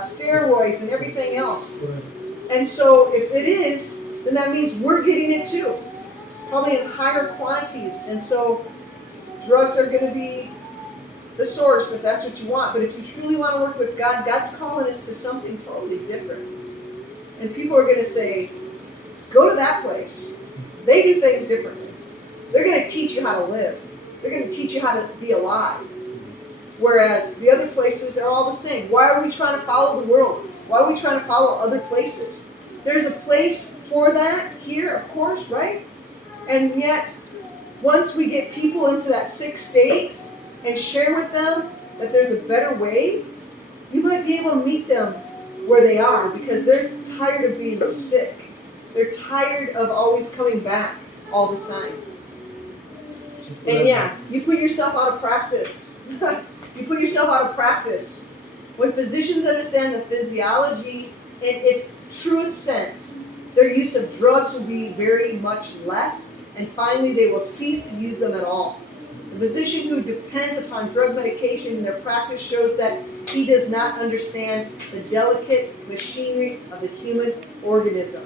steroids and everything else. And so if it is, then that means we're getting it too, probably in higher quantities. And so drugs are going to be the source if that's what you want. But if you truly want to work with God, God's calling us to something totally different. And people are going to say, go to that place. They do things differently. They're going to teach you how to live. They're going to teach you how to be alive. Whereas the other places are all the same. Why are we trying to follow the world? Why are we trying to follow other places? There's a place for that here, of course, right? And yet, once we get people into that sick state and share with them that there's a better way, you might be able to meet them where they are because they're tired of being sick. They're tired of always coming back all the time. And yeah, you put yourself out of practice. You put yourself out of practice. When physicians understand the physiology in its truest sense, their use of drugs will be very much less, and finally they will cease to use them at all. The physician who depends upon drug medication in their practice shows that he does not understand the delicate machinery of the human organism.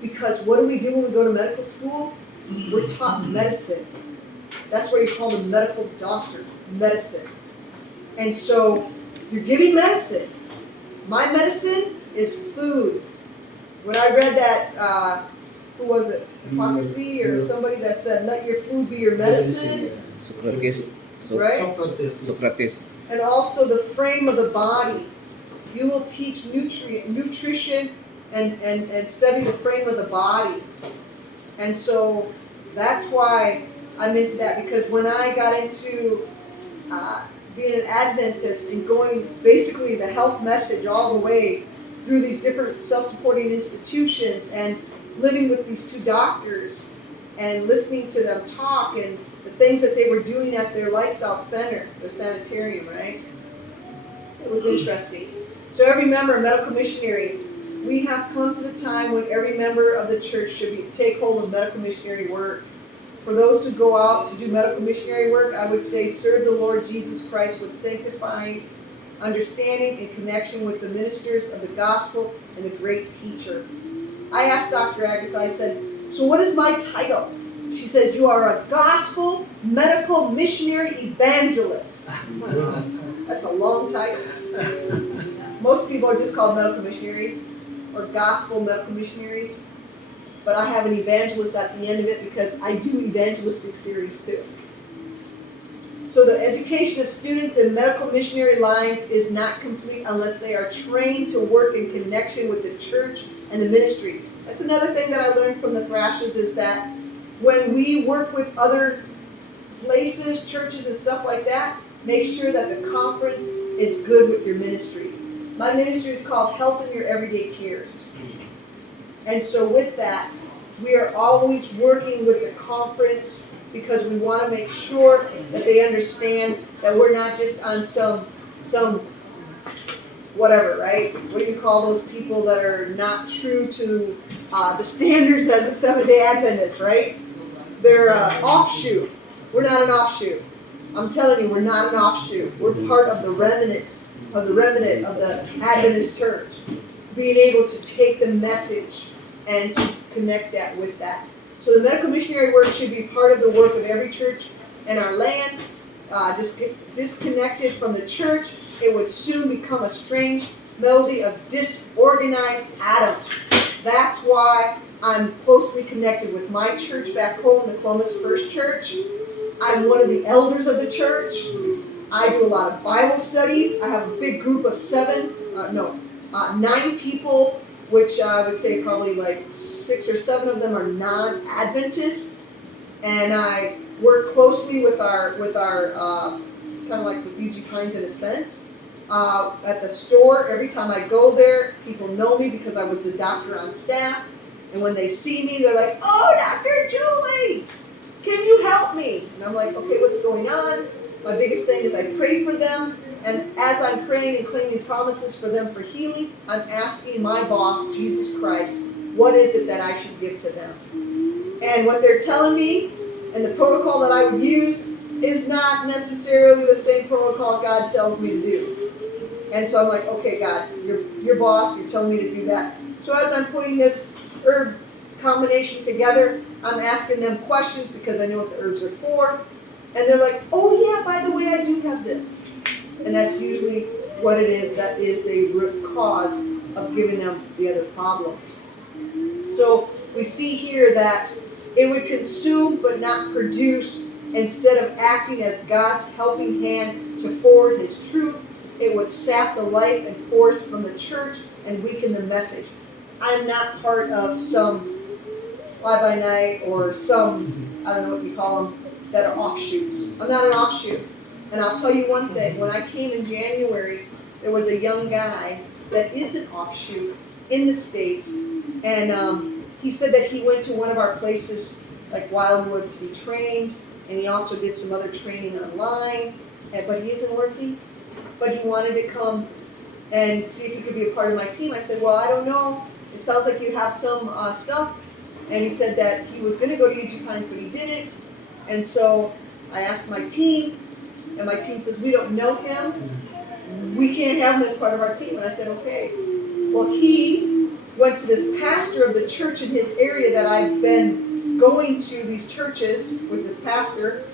Because what do we do when we go to medical school? We're taught medicine. That's why you're called a medical doctor, medicine. And so you're giving medicine. My medicine is food. When I read that, who was it? Hypocrisy or somebody that said, let your food be your medicine. Socrates. Right? Socrates. And also the frame of the body. You will teach nutrition and study the frame of the body. And so that's why I'm into that, because when I got into being an Adventist and going basically the health message all the way through these different self-supporting institutions and living with these two doctors and listening to them talk and the things that they were doing at their lifestyle center, their sanitarium, right? It was interesting. So every member, a medical missionary, we have come to the time when every member of the church should take hold of medical missionary work. For those who go out to do medical missionary work, I would say serve the Lord Jesus Christ with sanctifying understanding in connection with the ministers of the gospel and the great teacher. I asked Dr. Agatha, I said, so what is my title? She says, you are a gospel medical missionary evangelist. That's a long title. Most people are just called medical missionaries or gospel medical missionaries. But I have an evangelist at the end of it because I do evangelistic series too. So the education of students in medical missionary lines is not complete unless they are trained to work in connection with the church and the ministry. That's another thing that I learned from the Thrashes is that when we work with other places, churches and stuff like that, make sure that the conference is good with your ministry. My ministry is called Health in Your Everyday Cares. And so with that, we are always working with the conference because we want to make sure that they understand that we're not just on some whatever, right? What do you call those people that are not true to the standards as a Seventh-day Adventist, right? They're offshoot. We're not an offshoot. I'm telling you, we're not an offshoot. We're part of the remnant of the Adventist church. Being able to take the message and to connect that with that. So the medical missionary work should be part of the work of every church in our land. Disconnected from the church, it would soon become a strange melody of disorganized atoms. That's why I'm closely connected with my church back home, the Columbus First Church. I'm one of the elders of the church. I do a lot of Bible studies. I have a big group of 9 people, which I would say probably like 6 or 7 of them are non-Adventist. And I work closely with our kind of like with UG Pines in a sense. At the store, every time I go there, people know me because I was the doctor on staff. And when they see me, they're like, oh, Dr. Julie, can you help me? And I'm like, okay, what's going on? My biggest thing is I pray for them. And as I'm praying and claiming promises for them for healing, I'm asking my boss, Jesus Christ, what is it that I should give to them? And what they're telling me and the protocol that I would use is not necessarily the same protocol God tells me to do. And so I'm like, okay, God, you're your boss, you're telling me to do that. So as I'm putting this herb combination together, I'm asking them questions because I know what the herbs are for. And they're like, oh yeah, by the way, I do have this. And that's usually what it is. That is the root cause of giving them the other problems. So we see here that it would consume but not produce. Instead of acting as God's helping hand to forward His truth, it would sap the life and force from the church and weaken the message. I'm not part of some fly-by-night or some, I don't know what you call them, that are offshoots. I'm not an offshoot. And I'll tell you one thing. When I came in January, there was a young guy that is an offshoot in the States. And he said that he went to one of our places, like Wildwood, to be trained. And he also did some other training online. But he isn't working. But he wanted to come and see if he could be a part of my team. I said, well, I don't know. It sounds like you have some stuff. And he said that he was going to go to UG Pines, but he didn't. And so I asked my team, and my team says, we don't know him. We can't have him as part of our team. And I said, okay. Well, he went to this pastor of the church in his area that I've been going to these churches with this pastor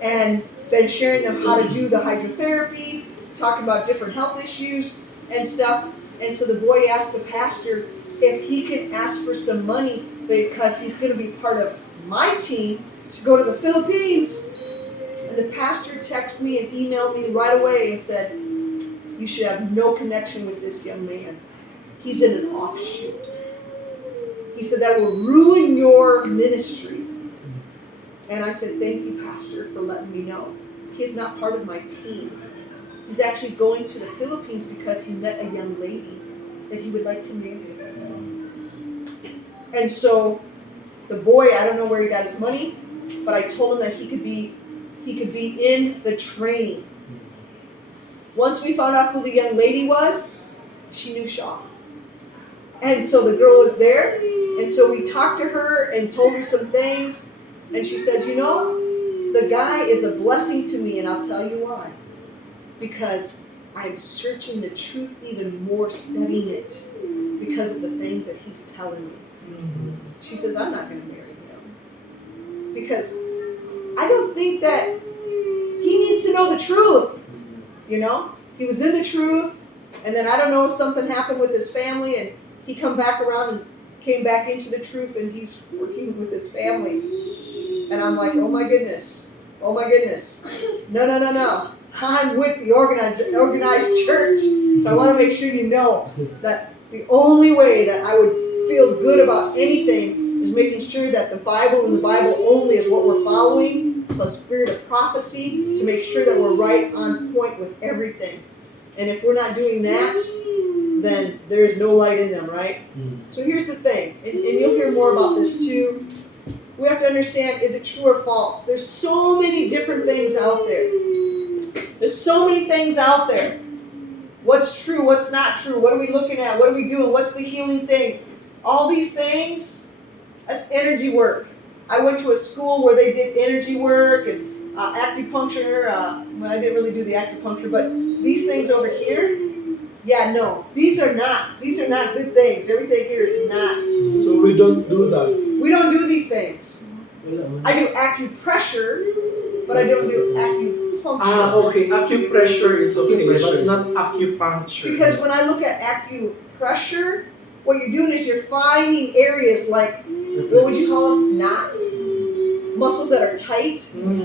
and been sharing them how to do the hydrotherapy, talking about different health issues and stuff. And so the boy asked the pastor if he can ask for some money because he's going to be part of my team to go to the Philippines. And the pastor texted me and emailed me right away and said, you should have no connection with this young man. He's in an offshoot. He said that will ruin your ministry. And I said, thank you, Pastor, for letting me know. He's not part of my team. He's actually going to the Philippines because he met a young lady that he would like to marry. And so the boy, I don't know where he got his money, but I told him that he could be in the training. Once we found out who the young lady was, she knew Shaw. And so the girl was there, and so we talked to her and told her some things, and she says, you know, the guy is a blessing to me, and I'll tell you why. Because I'm searching the truth even more, studying it, because of the things that he's telling me. She says, I'm not going to marry him. Because I don't think that he needs to know the truth. You know? He was in the truth, and then I don't know if something happened with his family, and he come back around and came back into the truth, and he's working with his family. And I'm like, oh my goodness. Oh my goodness. No. I'm with the organized church. So I want to make sure you know that the only way that I would feel good about anything is making sure that the Bible and the Bible only is what we're following, plus spirit of prophecy, to make sure that we're right on point with everything. And if we're not doing that, then there's no light in them, right? So here's the thing, and you'll hear more about this too. We have to understand, is it true or false? There's so many different things out there. There's so many things out there. What's true? What's not true? What are we looking at? What are we doing? What's the healing thing? All these things, that's energy work. I went to a school where they did energy work and acupuncture. Well, I didn't really do the acupuncture, but these things over here, yeah, no. These are not good things. Everything here is not. So we don't do that. We don't do these things. I do acupressure, but I don't do acupuncture. Okay. Acupressure is okay, Acupressure. but not acupuncture. Because when I look at acupressure, what you're doing is you're finding areas like, what would you call them? Knots? Muscles that are tight.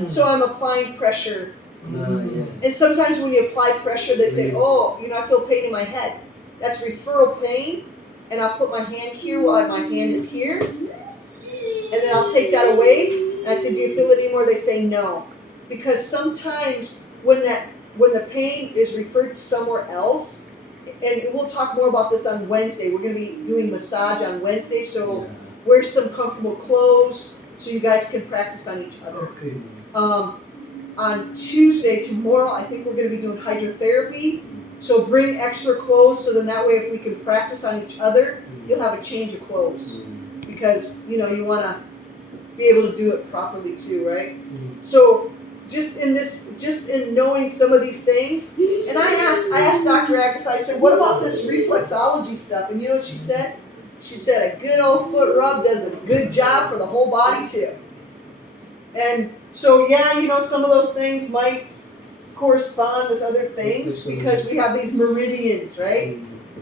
So I'm applying pressure. Yeah. And sometimes when you apply pressure, they say, oh, I feel pain in my head. That's referral pain. And I'll put my hand here while my hand is here. And then I'll take that away. And I say, do you feel it anymore? They say no. Because sometimes when the pain is referred somewhere else, and we'll talk more about this on Wednesday. We're going to be doing massage on Wednesday, so wear some comfortable clothes so you guys can practice on each other. Okay. On Tuesday, tomorrow, I think we're going to be doing hydrotherapy. So bring extra clothes so then that way if we can practice on each other, you'll have a change of clothes. Because, you want to be able to do it properly too, right? So just in knowing some of these things. And I asked Dr. Agatha, I said, what about this reflexology stuff? And you know what she said? She said a good old foot rub does a good job for the whole body too. And so yeah, you know, some of those things might correspond with other things because we have these meridians, right?